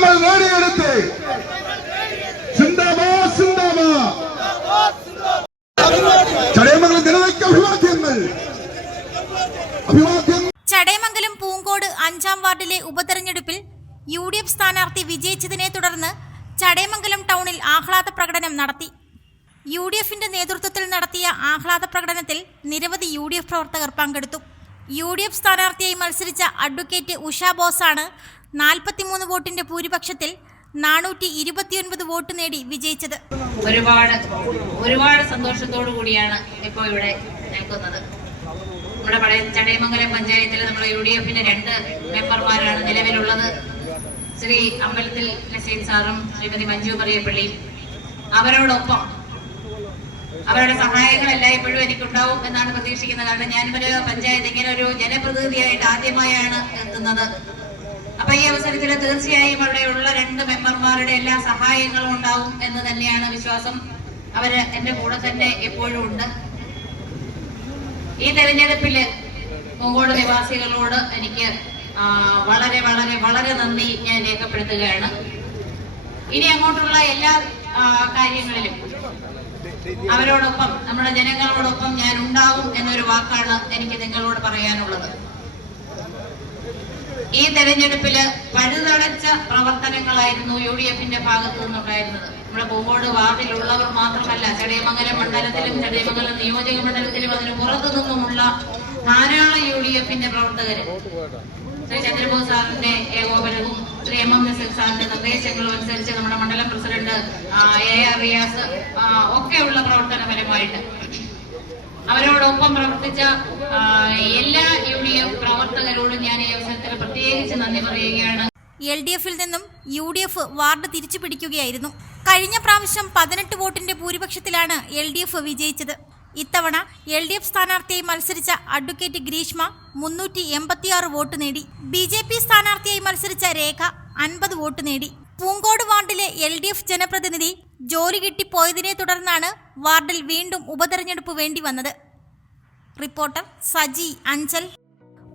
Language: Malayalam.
നമ്മൾ നേടിയെടുത്ത്. ചടയമംഗലം ചടയമംഗലം പൂങ്കോട് അഞ്ചാം വാർഡിലെ ഉപതെരഞ്ഞെടുപ്പിൽ യു ഡി എഫ് സ്ഥാനാർത്ഥി വിജയിച്ചതിനെ തുടർന്ന് ചടയമംഗലം ടൗണിൽ ആഹ്ലാദ പ്രകടനം നടത്തി. യു ഡി എഫിന്റെ നേതൃത്വത്തിൽ നടത്തിയ ആഹ്ലാദ പ്രകടനത്തിൽ നിരവധി യു ഡി എഫ് പ്രവർത്തകർ പങ്കെടുത്തു. യു ഡി എഫ് സ്ഥാനാർത്ഥിയായി മത്സരിച്ച അഡ്വക്കേറ്റ് ഉഷ ബോസാണ് നാൽപ്പത്തിമൂന്ന് വോട്ടിന്റെ ഭൂരിപക്ഷത്തിൽ നാനൂറ്റി ഇരുപത്തിയൊൻപത് വോട്ട് നേടി വിജയിച്ചത്. ഒരുപാട് ഒരുപാട് സന്തോഷത്തോടു കൂടിയാണ് ഇപ്പോൾ ഇവിടെ നിൽക്കുന്നത്. നമ്മുടെ പഴയ ചടയമംഗലം പഞ്ചായത്തിൽ നമ്മുടെ യു ഡി എഫിന്റെ രണ്ട് മെമ്പർമാരാണ് നിലവിലുള്ളത്. ശ്രീ അമ്പലത്തിൽ നസീൻ സാറും ശ്രീമതി മഞ്ജു പറയപ്പള്ളി അവരോടൊപ്പം അവരുടെ സഹായങ്ങൾ എല്ലായ്പ്പോഴും എനിക്കുണ്ടാവും എന്നാണ് പ്രതീക്ഷിക്കുന്നത് കാരണം ഞാൻ ഒരു പഞ്ചായത്ത് ഇങ്ങനെ ഒരു ജനപ്രതിനിധിയായിട്ട് ആദ്യമായാണ് എത്തുന്നത്. അപ്പൊ ഈ അവസരത്തിൽ തീർച്ചയായും അവിടെയുള്ള രണ്ട് മെമ്പർമാരുടെ എല്ലാ സഹായങ്ങളും ഉണ്ടാവും എന്ന് തന്നെയാണ് വിശ്വാസം. അവർ എന്റെ കൂടെ തന്നെ എപ്പോഴും ഉണ്ട്. ഈ തെരഞ്ഞെടുപ്പിൽ പൂങ്കോട് നിവാസികളോട് എനിക്ക് വളരെ വളരെ വളരെ നന്ദി ഞാൻ രേഖപ്പെടുത്തുകയാണ്. ഇനി അങ്ങോട്ടുള്ള എല്ലാ കാര്യങ്ങളിലും അവരോടൊപ്പം നമ്മുടെ ജനങ്ങളോടൊപ്പം ഞാൻ ഉണ്ടാവും എന്നൊരു വാക്കാണ് എനിക്ക് നിങ്ങളോട് പറയാനുള്ളത്. ഈ തെരഞ്ഞെടുപ്പിൽ പഴുതടച്ച പ്രവർത്തനങ്ങളായിരുന്നു യു ഡി എഫിന്റെ ഭാഗത്തു നിന്നുണ്ടായിരുന്നത്. നമ്മുടെ പൂങ്കോട് വാർഡിലുള്ളവർ മാത്രമല്ല ചടയമംഗലം മണ്ഡലത്തിലും ചടയമംഗലം നിയോജക മണ്ഡലത്തിലും അതിന് പുറത്തു നിന്നുമുള്ള ധാരാളം യു ഡി എഫിന്റെ പ്രവർത്തകര്. ശ്രീ ചന്ദ്രബോസ് സാറിന്റെ ഏകോപനവും ശ്രീ എം എം നസീർ സാറിന്റെ നിർദ്ദേശങ്ങളും അനുസരിച്ച് നമ്മുടെ മണ്ഡലം പ്രസിഡന്റ് എ. ആർ റിയാസ് ഒക്കെയുള്ള പ്രവർത്തന ഫലമായിട്ട് അവരോടൊപ്പം പ്രവർത്തിച്ച എല്ലാ യു ഡി എഫ് ഞാൻ ഈ അവസരത്തിൽ പ്രത്യേകിച്ച് എൽ ഡി എഫിൽ നിന്നും യു ഡി എഫ് വാർഡ് തിരിച്ചു പിടിക്കുകയായിരുന്നു കഴിഞ്ഞ പ്രാവശ്യം പതിനെട്ട് വോട്ടിന്റെ ഭൂരിപക്ഷത്തിലാണ് എൽ ഡി എഫ് വിജയിച്ചത്. ഇത്തവണ എൽ ഡി എഫ് സ്ഥാനാർത്ഥിയായി മത്സരിച്ച അഡ്വക്കേറ്റ് ഗ്രീഷ്മ മുന്നൂറ്റി എൺപത്തിയാറ് വോട്ട് നേടി. ബി ജെ പി സ്ഥാനാർത്ഥിയായി മത്സരിച്ച രേഖ അൻപത് വോട്ട് നേടി. പൂങ്കോട് വാർഡിലെ എൽ ഡി എഫ് ജനപ്രതിനിധി ജോലി കിട്ടിപ്പോയതിനെ തുടർന്നാണ് വാർഡിൽ വീണ്ടും ഉപതെരഞ്ഞെടുപ്പ് വേണ്ടി വന്നത്. റിപ്പോർട്ടർ സജി അഞ്ചൽ.